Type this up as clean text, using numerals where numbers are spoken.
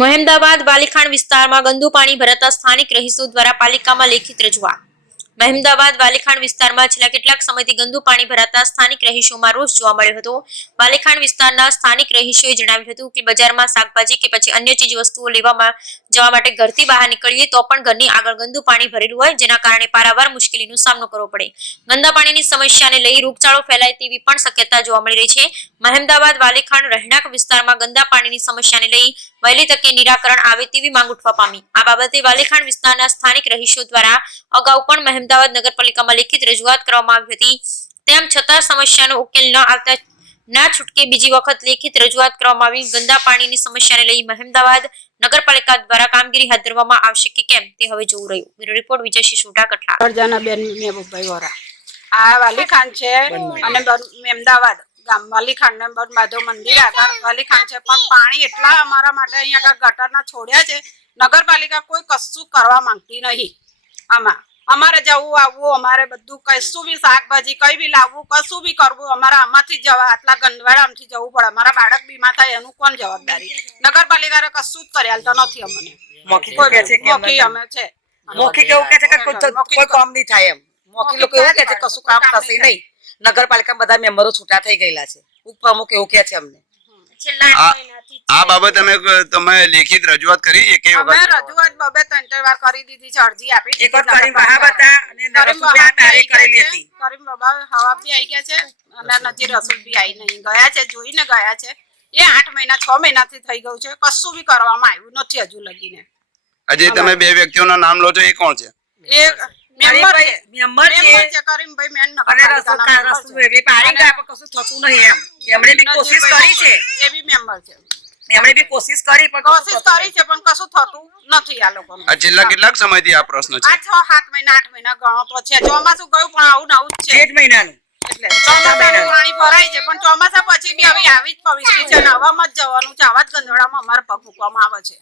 મહેમદાવાદ વાલીખાણ વિસ્તારમાં ગંદુ પાણી ભરાતા સ્થાનિક રહીશો દ્વારા પાલિકામાં લેખિત રજૂઆત. મહેમદાવાદ વાલીખાણ વિસ્તારમાં છેલ્લા કેટલાક સમયથી ગંદુ પાણી ભરાતા સ્થાનિક રહીશોમાં રોષ જોવા મળ્યો હતો. વાલીખાણ વિસ્તારના સ્થાનિક રહીશોએ જણાવ્યું હતું કે બજારમાં શાકભાજી કે પછી અન્ય ચીજ વસ્તુઓ લેવામાં જવા માટે ઘરથી બહાર નીકળીએ તો પણ ઘરની આગળ ગંદુ પાણી ભરેલું હોય, જેના કારણે પારાવાર મુશ્કેલીનો સામનો કરવો પડે. ગંદા પાણીની સમસ્યાને લઈ રોગચાળો ફેલાય તેવી પણ શક્યતા જોવા મળી રહી છે. મહેમદાવાદ વાલીખાણ રહેણાંક વિસ્તારમાં ગંદા પાણીની સમસ્યાને લઈ વહેલી તકે નિરાકરણ આવે તેવી માંગ ઉઠવા પામી. આ બાબતે વાલીખાણ વિસ્તારના સ્થાનિક રહીશો દ્વારા અગાઉ પણ મહેમદાવાદ નગરપાલિકામાં લેખિત રજૂઆત કરવામાં આવી હતી. તેમ છતાં સમસ્યાનો ઉકેલ ન આવતા ના છૂટકે બીજી વખત લેખિત રજૂઆત કરવામાં આવી. ગંદા પાણીની સમસ્યાને લઈ મહેમદાવાદ નગરપાલિકા દ્વારા કામગીરી હાથ ધરવામાં આવશે કે કેમ તે હવે જોવું રહ્યું. Bureau report Vijayshree Sodha, Kathla. અર્જનાબેન મેહબૂબભાઈ વોરા. આ વાલીખાણ છે અને મહેમદાવાદ ગામ વાલીખાણ ને માધવ મંદિર આગળ વાલીખાણ છે, પણ પાણી એટલા અમારા માટે અહીંયા આગળ ગટરના છોડ્યા છે. નગરપાલિકા કોઈ કશું કરવા માંગતી નહીં. આમાં અમારે જવું આવવું, અમારે બધું કશું બી શાકભાજી કઈ બી લાવવું, કશું બી કરવું અમારે આમાંથી જવા આટલા ગંદવાડામાંથી જવું પડે. અમારા બાળક બીમાર થાય એનું કોણ જવાબદારી? નગરપાલિકાએ કશું જ કરી આલતા નથી અમને. મોખી અમે છે, મોખી કેવું કે છે કે કોઈ કામ નહીં થાય એમ. મોખી લોકો એવું કે છે કશું કામ થશે નહીં. નગરપાલિકા બધા મેમ્બરો છૂટા થઈ ગયેલા છે. ઉપપ્રમુખ એવું કે છે અમને. આ બાબત તમે લેખિત રજૂઆત કરી કે અમે રજૂઆત બબે 3 વાર કરી દીધી છે, અરજી આપી એક વખત કરી મહાબતા અને નરસુબા તારીખ કરેલી હતી. કરીમ બાબા હવા બી આવી ગયા છે અને નજી રસૂલ બી આવી નહીં ગયા છે, જોઈને ગયા છે. એ 8 મહિના 6 મહિનાથી થઈ ગયું છે, કશું બી કરવામાં આવ્યું નથી હજુ લગીને. આજે તમે બે વ્યક્તિઓના નામ લો છો, એ કોણ છે? એ મેમ્બર છે કરીમભાઈ મેન નગરપાલિકાના રસુબે પાણી ગયા પણ કશું થતું નહીં એમ. એમણે બી કોશિશ કરી છે, એ બી મેમ્બર છે. એમણે બી કોશિશ કરી પણ કશું થતું નથી આ લોકોને. આ છેલ્લા કેટલાક સમયથી આ પ્રશ્ન છે? આ 6-7 મહિના 8 મહિના ગણો તો છે. ચોમાસું ગયું પણ આવું નવું જ છે. 8 મહિનાનું એટલે ચોમાસાનું પાણી ભરાય છે, પણ ચોમાસા પછી બી આવી જ પવિત્ર છે. નવામાં જ જવાનું છે. આવા જ ગંદવાડામાં અમારે પગ મૂકવામાં આવે છે.